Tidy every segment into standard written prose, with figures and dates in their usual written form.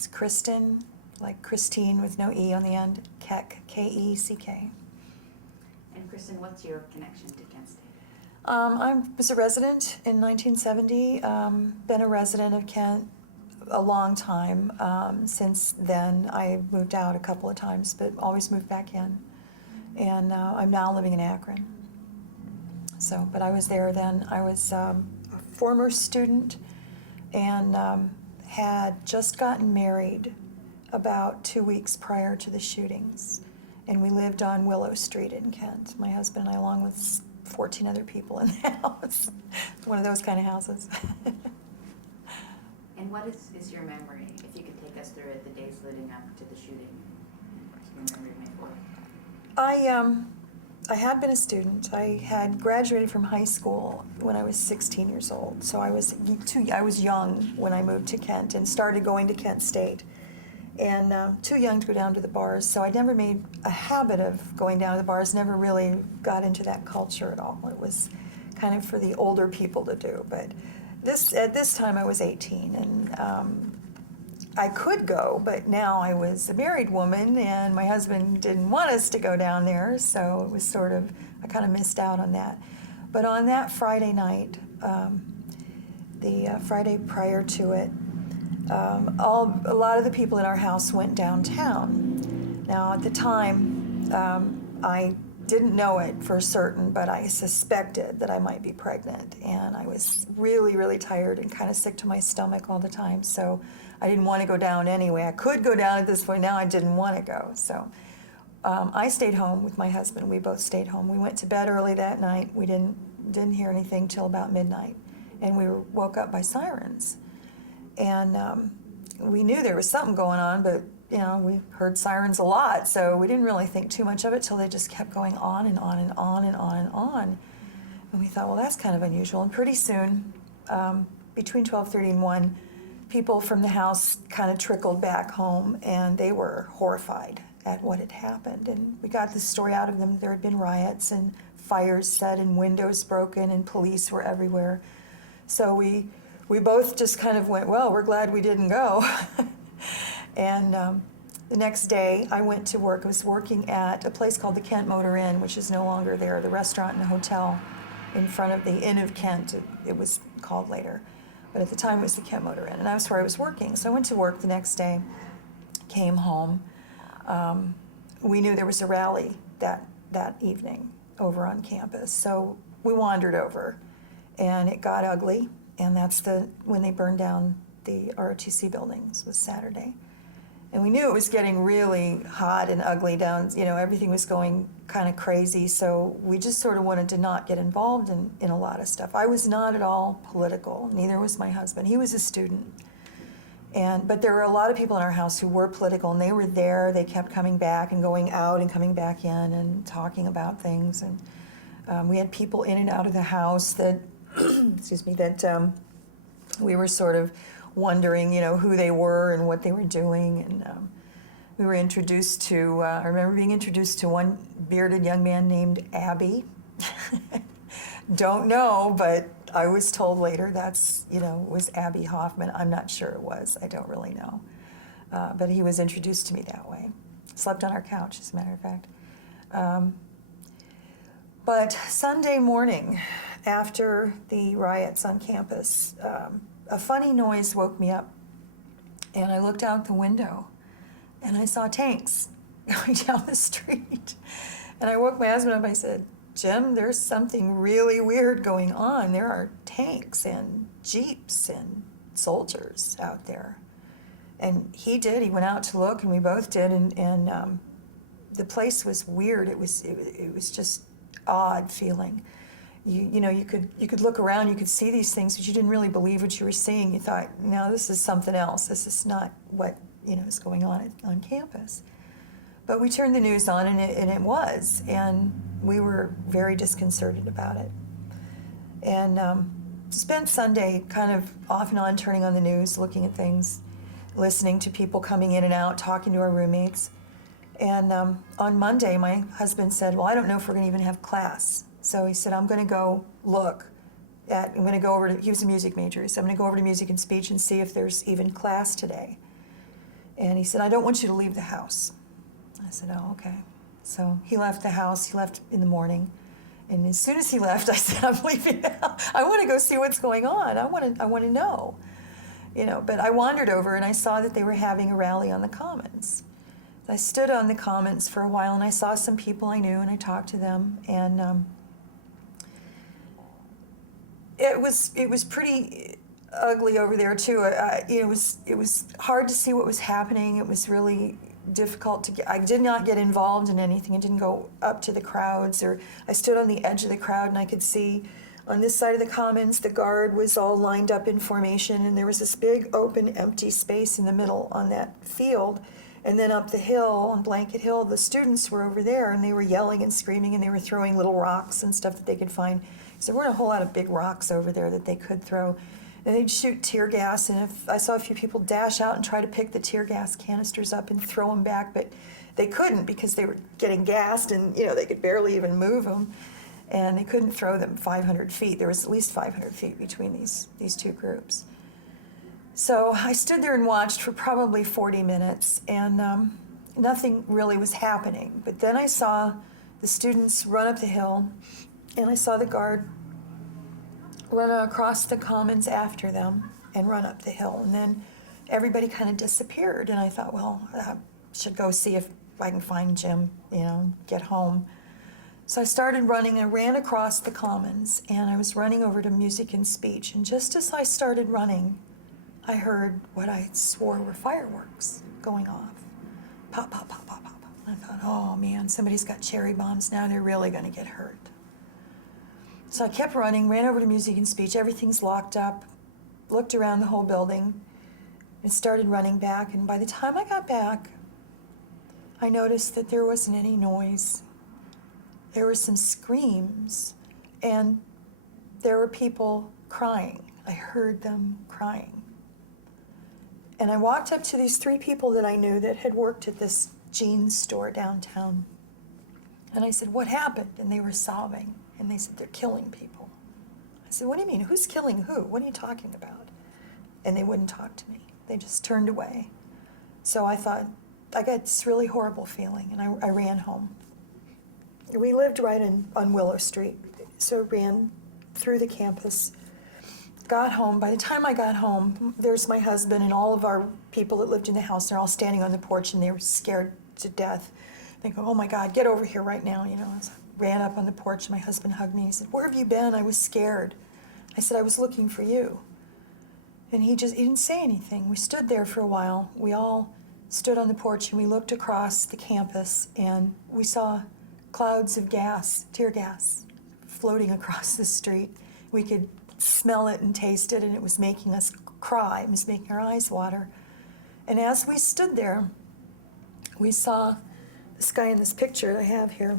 It's Christin, like Christine with no E on the end, Keck, K-E-C-K. And Christin, what's your connection to Kent State? I was a resident in 1970, been a resident of Kent a long time. Since then, I moved out a couple of times, but always moved back in. And I'm now living in Akron. So, but I was there then. I was a former student and had just gotten married about 2 weeks prior to the shootings. And we lived on Willow Street in Kent, my husband and I, along with 14 other people in the house. One of those kind of houses. And what is your memory, if you could take us through it, the days leading up to the shooting? What's your memory of May 4th? I had been a student. I had graduated from high school when I was 16 years old. So I was young when I moved to Kent and started going to Kent State. And too young to go down to the bars, so I never made a habit of going down to the bars, never really got into that culture at all. It was kind of for the older people to do. But at this time I was 18, and I could go, but now I was a married woman, and my husband didn't want us to go down there, so it was sort of, I kind of missed out on that. But on that Friday night, the Friday prior to it, a lot of the people in our house went downtown. Now, at the time, I didn't know it for certain, but I suspected that I might be pregnant, and I was really, really tired and kind of sick to my stomach all the time, so I didn't want to go down anyway. I could go down at this point. Now I didn't want to go, so I stayed home with my husband. We both stayed home. We went to bed early that night. We didn't hear anything till about midnight, and we woke up by sirens. And we knew there was something going on, but we heard sirens a lot, so we didn't really think too much of it till they just kept going on and on and on and on and on. And we thought, well, that's kind of unusual. And pretty soon, between 12:30 and 1, people from the house kind of trickled back home, and they were horrified at what had happened. And we got this story out of them. There had been riots and fires set and windows broken and police were everywhere. So we both just kind of went, well, we're glad we didn't go. And the next day, I went to work. I was working at a place called the Kent Motor Inn, which is no longer there, the restaurant and the hotel in front of the Inn of Kent, it was called later. But at the time, it was the Kent Motor Inn, and that's where I was working. So I went to work the next day, came home. We knew there was a rally that evening over on campus, so we wandered over, and it got ugly. And that's when they burned down the ROTC buildings, was Saturday. And we knew it was getting really hot and ugly down, everything was going kind of crazy, so we just sort of wanted to not get involved in a lot of stuff. I was not at all political, neither was my husband. He was a student. But there were a lot of people in our house who were political, and they were there. They kept coming back and going out and coming back in and talking about things. And we had people in and out of the house that that we were sort of wondering, who they were and what they were doing. And we were introduced to, I remember being introduced to one bearded young man named Abby. Don't know, but I was told later that's, was Abby Hoffman. I'm not sure it was. I don't really know. But he was introduced to me that way. Slept on our couch, as a matter of fact. But Sunday morning, after the riots on campus, a funny noise woke me up, and I looked out the window, and I saw tanks going down the street. And I woke my husband up, I said, Jim, there's something really weird going on. There are tanks and jeeps and soldiers out there. And he went out to look, and we both did, and the place was weird. It was just odd feeling. You could look around, you could see these things, but you didn't really believe what you were seeing. You thought, no, this is something else. This is not what is going on campus. But we turned the news on, and it was, and we were very disconcerted about it. And spent Sunday kind of off and on turning on the news, looking at things, listening to people coming in and out, talking to our roommates. And on Monday, my husband said, well, I don't know if we're going to even have class. So he said, I'm going to go over to, he was a music major, so I'm going to go over to music and speech and see if there's even class today. And he said, I don't want you to leave the house. I said, oh, okay. So he left the house. He left in the morning. And as soon as he left, I said, I'm leaving now. I want to go see what's going on. I want to know. You know, but I wandered over and I saw that they were having a rally on the Commons. I stood on the Commons for a while and I saw some people I knew and I talked to them, and it was pretty ugly over there too. It was hard to see what was happening. It was really difficult to get. I did not get involved in anything. I didn't go up to the crowds, or I stood on the edge of the crowd and I could see on this side of the Commons the guard was all lined up in formation, and there was this big open empty space in the middle on that field. And then up the hill, on Blanket Hill, the students were over there, and they were yelling and screaming, and they were throwing little rocks and stuff that they could find. So there weren't a whole lot of big rocks over there that they could throw. And they'd shoot tear gas, and if I saw a few people dash out and try to pick the tear gas canisters up and throw them back, but they couldn't because they were getting gassed, and they could barely even move them. And they couldn't throw them 500 feet. There was at least 500 feet between these two groups. So I stood there and watched for probably 40 minutes, and nothing really was happening. But then I saw the students run up the hill, and I saw the guard run across the Commons after them and run up the hill. And then everybody kind of disappeared, and I thought, well, I should go see if I can find Jim, get home. So I started running. I ran across the Commons, and I was running over to Music and Speech. And just as I started running, I heard what I swore were fireworks going off. Pop, pop, pop, pop, pop. I thought, oh man, somebody's got cherry bombs now. They're really going to get hurt. So I kept running, ran over to Music and Speech. Everything's locked up. Looked around the whole building and started running back. And by the time I got back, I noticed that there wasn't any noise. There were some screams, and there were people crying. I heard them crying. And I walked up to these three people that I knew that had worked at this jeans store downtown. And I said, what happened? And they were sobbing. And they said, they're killing people. I said, what do you mean? Who's killing who? What are you talking about? And they wouldn't talk to me. They just turned away. So I thought, I got this really horrible feeling, and I ran home. We lived right on Willow Street, so I ran through the campus. Got home. By the time I got home, there's my husband and all of our people that lived in the house. They're all standing on the porch, and they were scared to death. They go, oh my God, get over here right now. So I ran up on the porch, and my husband hugged me. He said, where have you been? I was scared. I said, I was looking for you. And he didn't say anything. We stood there for a while. We all stood on the porch, and we looked across the campus, and we saw clouds of gas, tear gas, floating across the street. We could smell it and taste it, and it was making us cry. It was making our eyes water. And as we stood there, we saw this guy in this picture that I have here.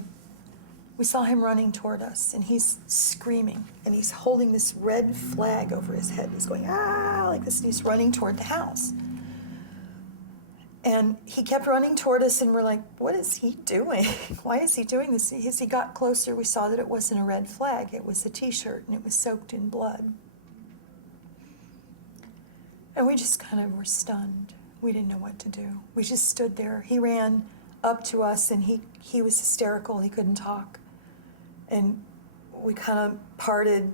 We saw him running toward us, and he's screaming, and he's holding this red flag over his head. He's going, ah, like this, and he's running toward the house. And he kept running toward us, and we're like, what is he doing? Why is he doing this? As he got closer, we saw that it wasn't a red flag. It was a T-shirt, and it was soaked in blood. And we just kind of were stunned. We didn't know what to do. We just stood there. He ran up to us, and he was hysterical. He couldn't talk. And we kind of parted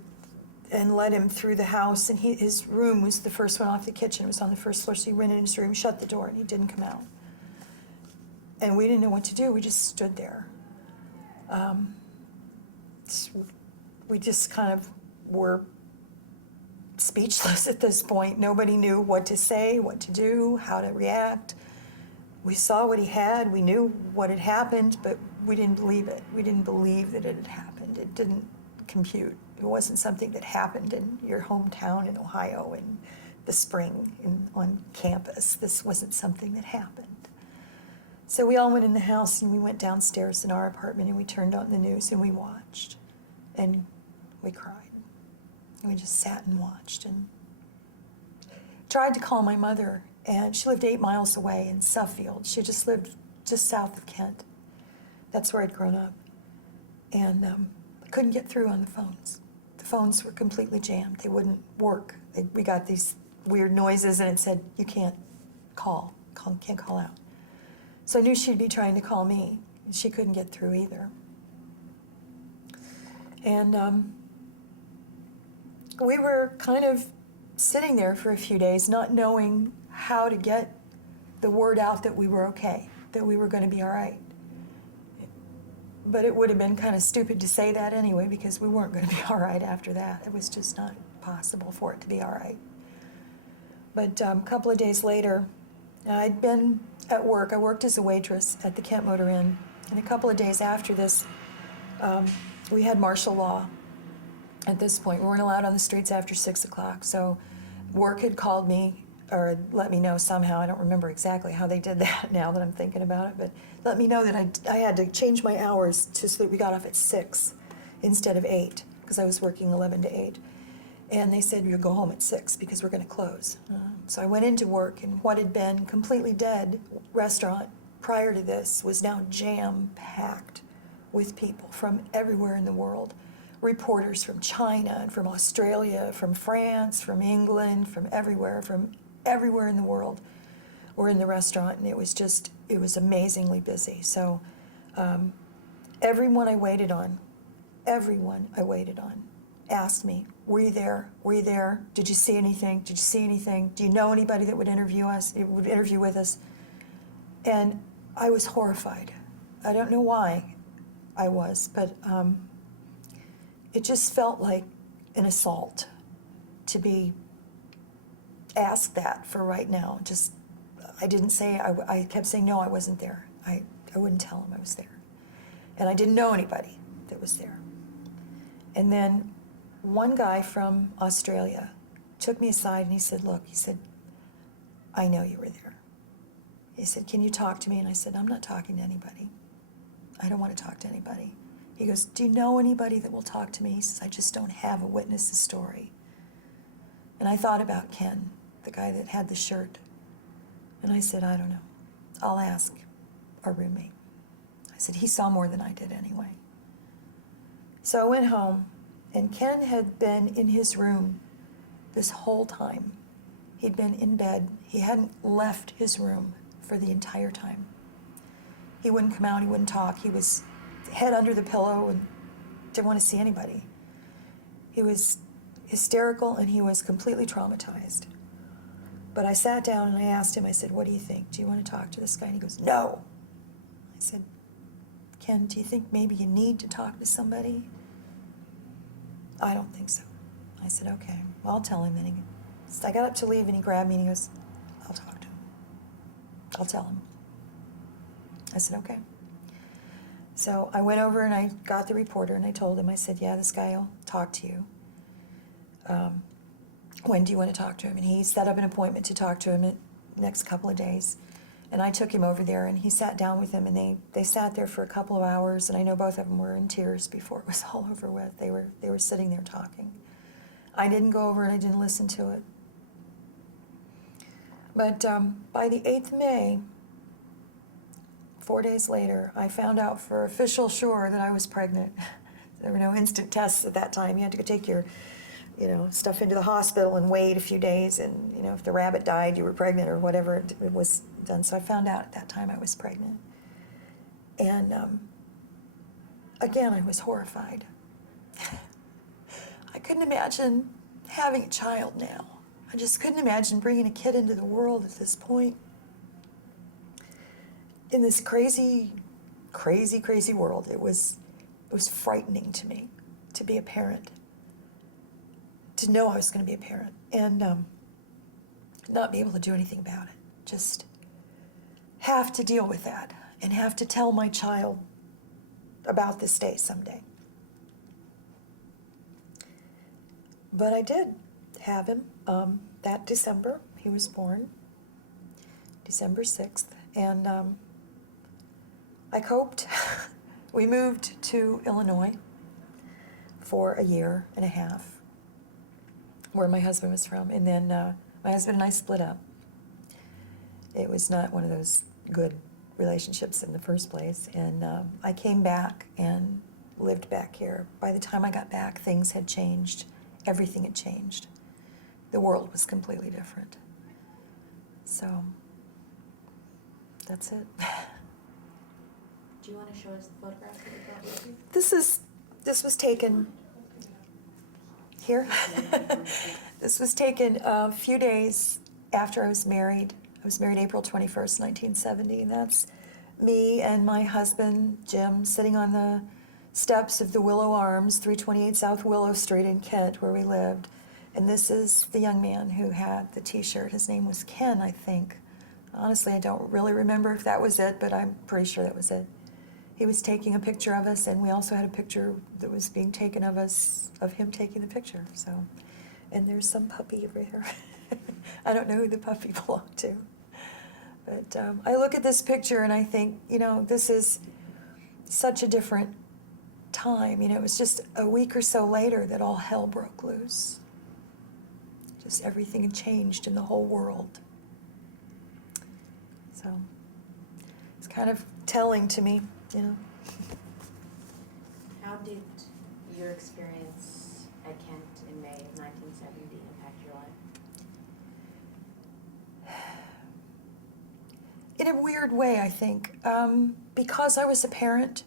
and led him through the house, and his room was the first one off the kitchen. It was on the first floor, so he went in his room, shut the door, and he didn't come out. And we didn't know what to do. We just stood there. We just kind of were speechless at this point. Nobody knew what to say, what to do, how to react. We saw what he had. We knew what had happened, but we didn't believe it. We didn't believe that it had happened. It didn't compute. It wasn't something that happened in your hometown in Ohio in the spring on campus. This wasn't something that happened. So we all went in the house, and we went downstairs in our apartment, and we turned on the news, and we watched, and we cried. And we just sat and watched, and tried to call my mother, and she lived 8 miles away in Suffield. She just lived just south of Kent. That's where I'd grown up. And I couldn't get through on the phones. The phones were completely jammed. They wouldn't work. We got these weird noises, and it said, you can't call. can't call out. So I knew she'd be trying to call me. She couldn't get through either. And we were kind of sitting there for a few days, not knowing how to get the word out that we were okay, that we were going to be all right. But it would have been kind of stupid to say that anyway, because we weren't going to be all right after that. It was just not possible for it to be all right. But a couple of days later, I'd been at work. I worked as a waitress at the Kent Motor Inn. And a couple of days after this, we had martial law at this point. We weren't allowed on the streets after 6 o'clock. So work had called me, or had let me know somehow. I don't remember exactly how they did that now that I'm thinking about it, but let me know that I had to change my hours so that we got off at 6 instead of 8, because I was working 11 to 8. And they said, you'll go home at 6 because we're going to close. So I went into work, and what had been completely dead restaurant prior to this was now jam-packed with people from everywhere in the world. Reporters from China and from Australia, from France, from England, from everywhere in the world were in the restaurant, and it was amazingly busy. So everyone I waited on asked me, were you there? Were you there? Did you see anything? Did you see anything? Do you know anybody that would interview with us? And I was horrified. I don't know why I was, but it just felt like an assault to be asked that for right now. Just, I didn't say, I kept saying, no, I wasn't there. I wouldn't tell them I was there. And I didn't know anybody that was there. And then one guy from Australia took me aside and he said, look, he said, I know you were there. He said, can you talk to me? And I said, I'm not talking to anybody. I don't want to talk to anybody. He goes, do you know anybody that will talk to me? He says, I just don't have a witness story. And I thought about Ken, the guy that had the shirt. And I said, I don't know. I'll ask our roommate. I said, he saw more than I did anyway. So I went home, and Ken had been in his room this whole time. He'd been in bed. He hadn't left his room for the entire time. He wouldn't come out, he wouldn't talk. He was head under the pillow and didn't want to see anybody. He was hysterical, and he was completely traumatized. But I sat down and I asked him, I said, what do you think? Do you want to talk to this guy? And he goes, no. I said, Ken, do you think maybe you need to talk to somebody? I don't think so. I said, okay, well, I'll tell him. And I got up to leave, and he grabbed me and he goes, I'll talk to him. I'll tell him. I said, okay. So I went over and I got the reporter and I told him, I said, yeah, this guy will talk to you. When do you want to talk to him? And he set up an appointment to talk to him in the next couple of days. And I took him over there, and he sat down with him, and they sat there for a couple of hours, and I know both of them were in tears before it was all over with. They were sitting there talking. I didn't go over and I didn't listen to it. But by the 8th of May, 4 days later, I found out for official sure that I was pregnant. There were no instant tests at that time. You had to go take your stuff into the hospital and wait a few days, and if the rabbit died, you were pregnant or whatever it was done. So I found out at that time I was pregnant. And again, I was horrified. I couldn't imagine having a child now. I just couldn't imagine bringing a kid into the world at this point. In this crazy, crazy, crazy world, it was frightening to me to be a parent. To know I was going to be a parent and not be able to do anything about it. Just have to deal with that and have to tell my child about this day someday. But I did have him that December. He was born December 6th. And I coped. We moved to Illinois for a year and a half, where my husband was from, and then my husband and I split up. It was not one of those good relationships in the first place, and I came back and lived back here. By the time I got back, things had changed. Everything had changed. The world was completely different. So that's it. Do you want to show us the photographs that you brought with you? This was taken here. This was taken a few days after I was married. I was married April 21st, 1970, and that's me and my husband, Jim, sitting on the steps of the Willow Arms, 328 South Willow Street in Kent, where we lived. And this is the young man who had the t-shirt. His name was Ken, I think. Honestly, I don't really remember if that was it, but I'm pretty sure that was it. He was taking a picture of us, and we also had a picture that was being taken of us, of him taking the picture. So, and there's some puppy over here. I don't know who the puppy belonged to. But I look at this picture and I think, you know, this is such a different time. You know, it was just a week or so later that all hell broke loose. Just everything had changed in the whole world. So it's kind of telling to me, you know. How did your experience at Kent in May of 1970 impact your life? In a weird way, I think. Because I was a parent,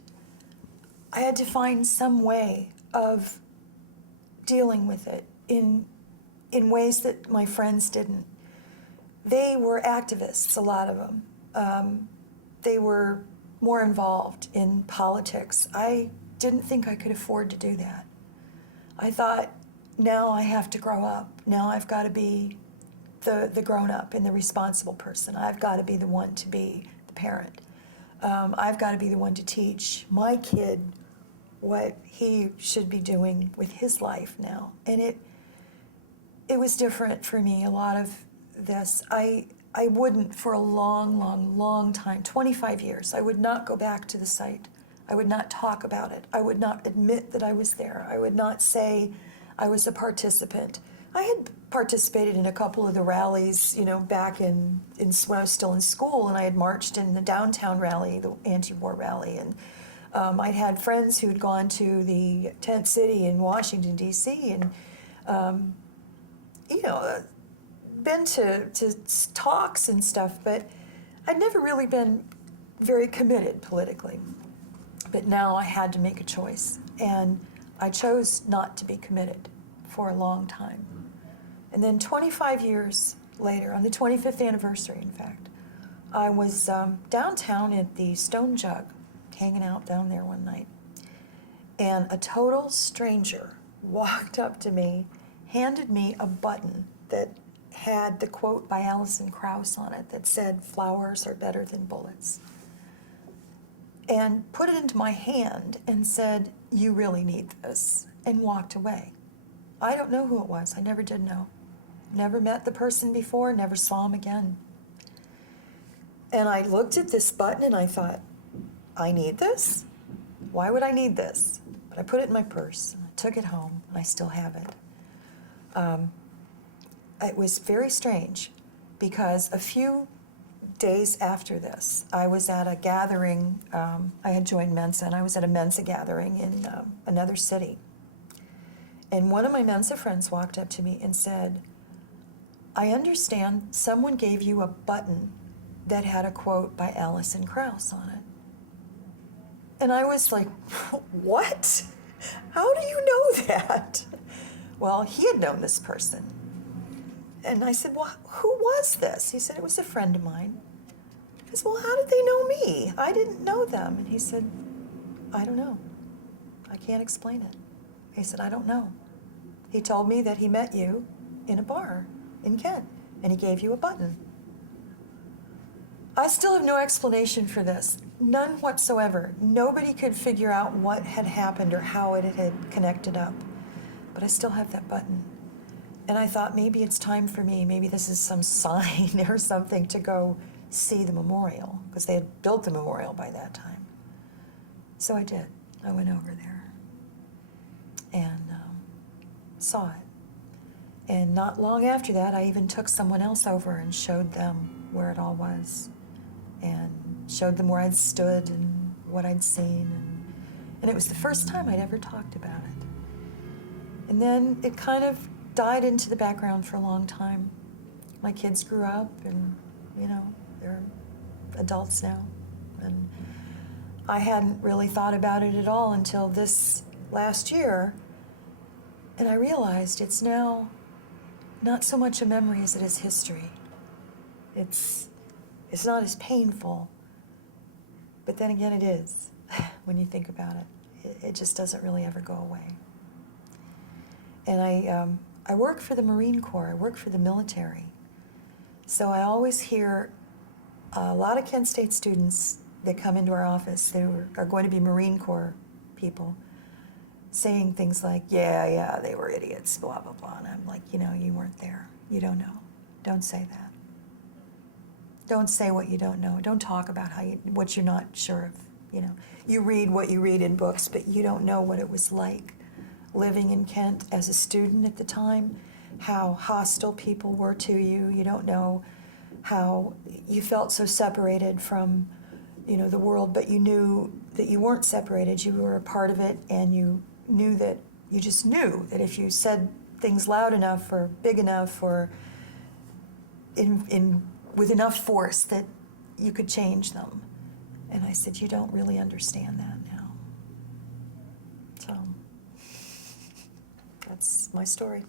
I had to find some way of dealing with it in ways that my friends didn't. They were activists, a lot of them. They were more involved in politics. I didn't think I could afford to do that. I thought, now I have to grow up. Now I've got to be the grown-up and the responsible person. I've got to be the one to be the parent. I've got to be the one to teach my kid what he should be doing with his life now. And it was different for me, a lot of this. I wouldn't for a long time, 25 years, I would not go back to the site. I would not talk about it. I would not admit that I was there. I would not say I was a participant. I had participated in a couple of the rallies, you know, back when I was still in school, and I had marched in the downtown rally, the anti-war rally, and I'd had friends who had gone to the tent city in Washington, D.C., and, you know, been to talks and stuff, but I'd never really been very committed politically. But now I had to make a choice, and I chose not to be committed for a long time. And then 25 years later, on the 25th anniversary, in fact, I was downtown at the Stone Jug, hanging out down there one night, and a total stranger walked up to me, handed me a button that had the quote by Alison Krauss on it that said, "Flowers are better than bullets," and put it into my hand and said, "You really need this," and walked away. I don't know who it was. I never did know. Never met the person before, never saw him again. And I looked at this button and I thought, I need this? Why would I need this? But I put it in my purse, and I took it home, and I still have it. It was very strange, because a few days after this, I was at a gathering. I had joined Mensa, and I was at a Mensa gathering in another city. And one of my Mensa friends walked up to me and said, "I understand someone gave you a button that had a quote by Alison Krauss on it." And I was like, "What? How do you know that?" Well, he had known this person. And I said, "Well, who was this?" He said, "It was a friend of mine." I said, "Well, how did they know me? I didn't know them." And he said, "I don't know. I can't explain it." He said, "I don't know. He told me that he met you in a bar in Kent, and he gave you a button." I still have no explanation for this. None whatsoever. Nobody could figure out what had happened or how it had connected up. But I still have that button. And I thought, maybe it's time for me, maybe this is some sign or something to go see the memorial, because they had built the memorial by that time. So I did. I went over there and saw it. And not long after that, I even took someone else over and showed them where it all was, and showed them where I'd stood and what I'd seen. And it was the first time I'd ever talked about it. And then it kind of died into the background for a long time. My kids grew up, and, you know, they're adults now. And I hadn't really thought about it at all until this last year, and I realized it's now not so much a memory as it is history. It's not as painful, but then again it is, when you think about it. It just doesn't really ever go away. And I work for the Marine Corps, I work for the military. So I always hear a lot of Kent State students that come into our office, they are going to be Marine Corps people, saying things like, yeah, they were idiots, blah, blah, blah. And I'm like, you weren't there. You don't know. Don't say that. Don't say what you don't know. Don't talk about what you're not sure of. You read what you read in books, but you don't know what it was like living in Kent as a student at the time, how hostile people were to you. You don't know how you felt so separated from, the world, but you knew that you weren't separated. You were a part of it, and you just knew that if you said things loud enough or big enough or with enough force that you could change them. And I said, you don't really understand that now. So that's my story.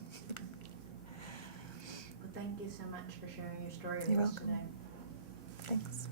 Well, thank you so much for sharing your story You're with us welcome. today. Thanks.